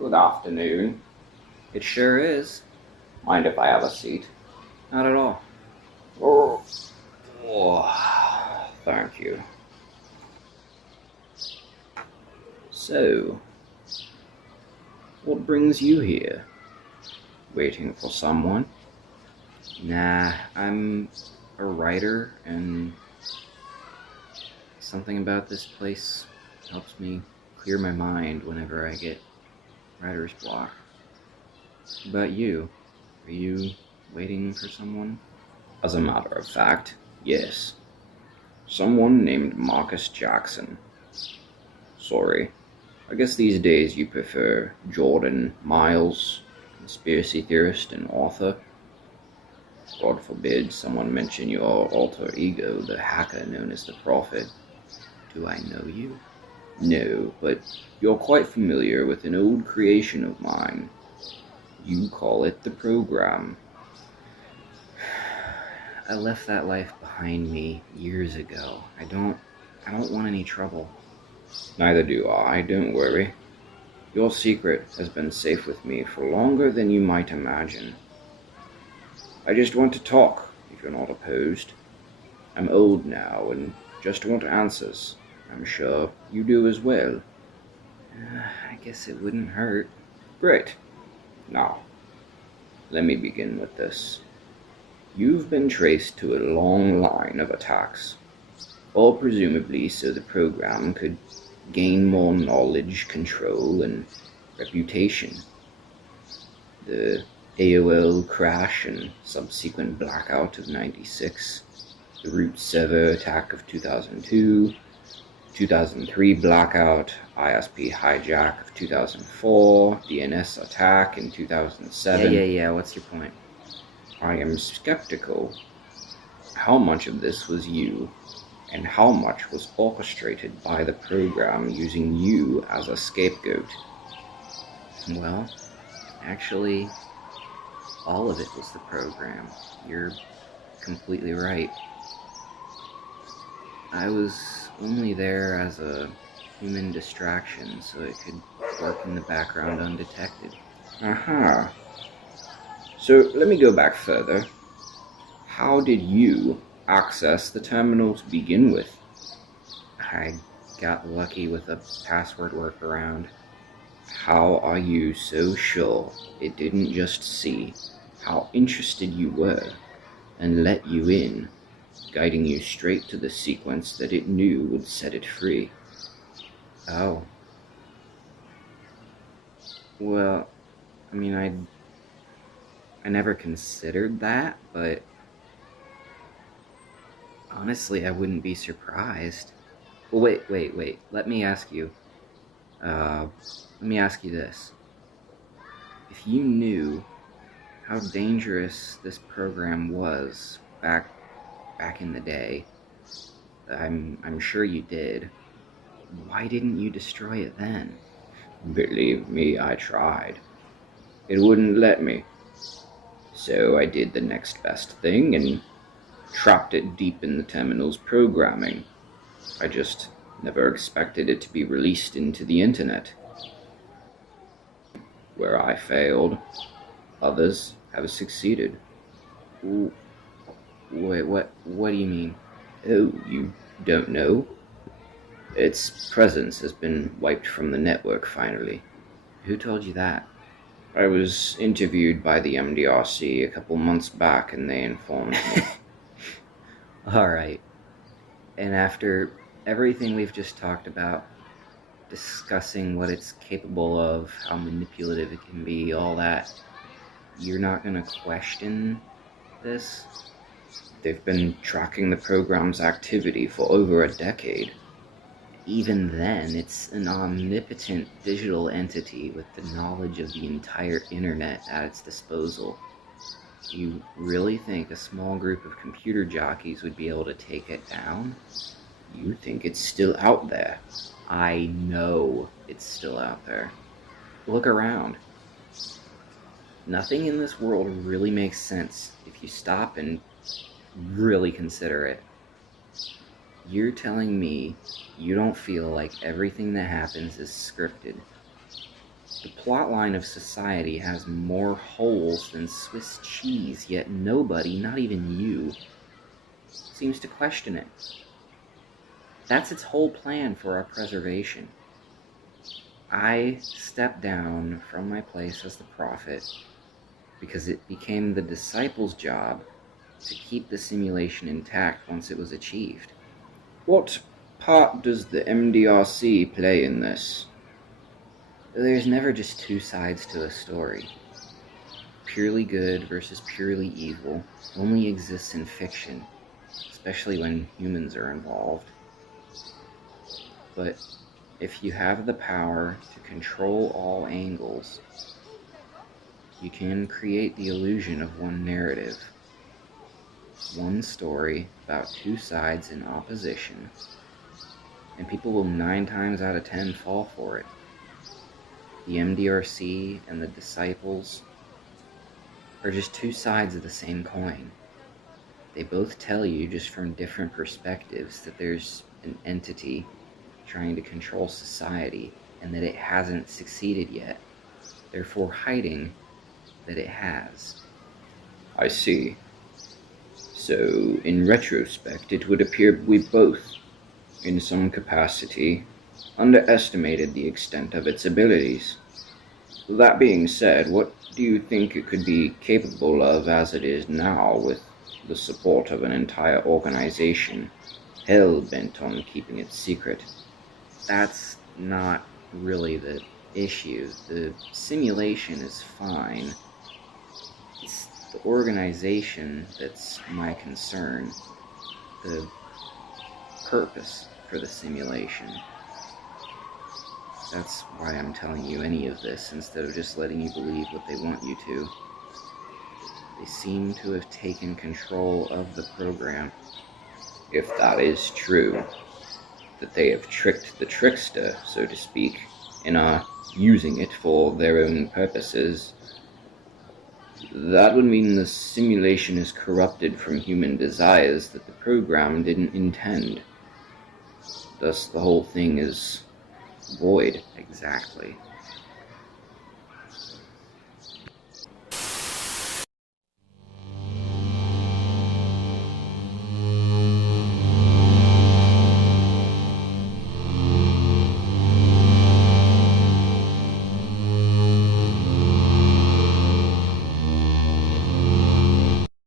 Good afternoon. It sure is. Mind if I have a seat? Not at all. Oh, thank you. So, what brings you here? Waiting for someone? Nah, I'm a writer, and something about this place helps me clear my mind whenever I get writer's block. What about you? Are you waiting for someone? As a matter of fact, yes. Someone named Marcus Jackson. Sorry. I guess these days you prefer Jordan Miles, conspiracy theorist and author. God forbid someone mention your alter ego, the hacker known as the Prophet. Do I know you? No, but you're quite familiar with an old creation of mine. You call it the program. I left that life behind me years ago. I don't want any trouble. Neither do I, don't worry. Your secret has been safe with me for longer than you might imagine. I just want to talk, if you're not opposed. I'm old now and just want answers. I'm sure you do as well. I guess it wouldn't hurt. Great. Now, let me begin with this. You've been traced to a long line of attacks, all presumably so the program could gain more knowledge, control, and reputation. The AOL crash and subsequent blackout of '96, the root server attack of 2002, 2003 blackout, ISP hijack of 2004, DNS attack in 2007. Yeah, what's your point? I am skeptical. How much of this was you, and how much was orchestrated by the program using you as a scapegoat? Well, actually, all of it was the program. You're completely right. I was only there as a human distraction, so it could work in the background undetected. Aha. So let me go back further. How did you access the terminal to begin with? I got lucky with a password workaround. How are you so sure it didn't just see how interested you were and let you in, guiding you straight to the sequence that it knew would set it free? Oh. Well, I mean, I never considered that, but honestly, I wouldn't be surprised. Well, wait. Let me ask you this. If you knew how dangerous this program was back in the day, I'm sure you did. Why didn't you destroy it then? Believe me, I tried. It wouldn't let me. So I did the next best thing and trapped it deep in the terminal's programming. I just never expected it to be released into the internet. Where I failed, others have succeeded. Wait, what do you mean? Oh, you don't know? Its presence has been wiped from the network finally. Who told you that? I was interviewed by the MDRC a couple months back and they informed me. Alright. And after everything we've just talked about, discussing what it's capable of, how manipulative it can be, all that, you're not gonna question this? They've been tracking the program's activity for over a decade. Even then, it's an omnipotent digital entity with the knowledge of the entire internet at its disposal. You really think a small group of computer jockeys would be able to take it down? You think it's still out there? I know it's still out there. Look around. Nothing in this world really makes sense if you stop and really consider it. You're telling me you don't feel like everything that happens is scripted? The plotline of society has more holes than Swiss cheese, yet nobody, not even you, seems to question it. That's its whole plan for our preservation. I stepped down from my place as the prophet because it became the disciples' job to keep the simulation intact once it was achieved. What part does the MDRC play in this? There's never just two sides to a story. Purely good versus purely evil only exists in fiction, especially when humans are involved. But if you have the power to control all angles, you can create the illusion of one narrative, one story about two sides in opposition, and people will 9 times out of 10 fall for it. The MDRC and the disciples are just two sides of the same coin. They both tell you, just from different perspectives, that there's an entity trying to control society and that it hasn't succeeded yet, therefore hiding that it has. I see. So, in retrospect, it would appear we both, in some capacity, underestimated the extent of its abilities. That being said, what do you think it could be capable of as it is now, with the support of an entire organization hell-bent on keeping it secret? That's not really the issue. The simulation is fine. It's the organization that's my concern. The purpose for the simulation. That's why I'm telling you any of this instead of just letting you believe what they want you to. They seem to have taken control of the program. If that is true, that they have tricked the trickster, so to speak, and are using it for their own purposes, that would mean the simulation is corrupted from human desires that the program didn't intend. Thus, the whole thing is void. Exactly.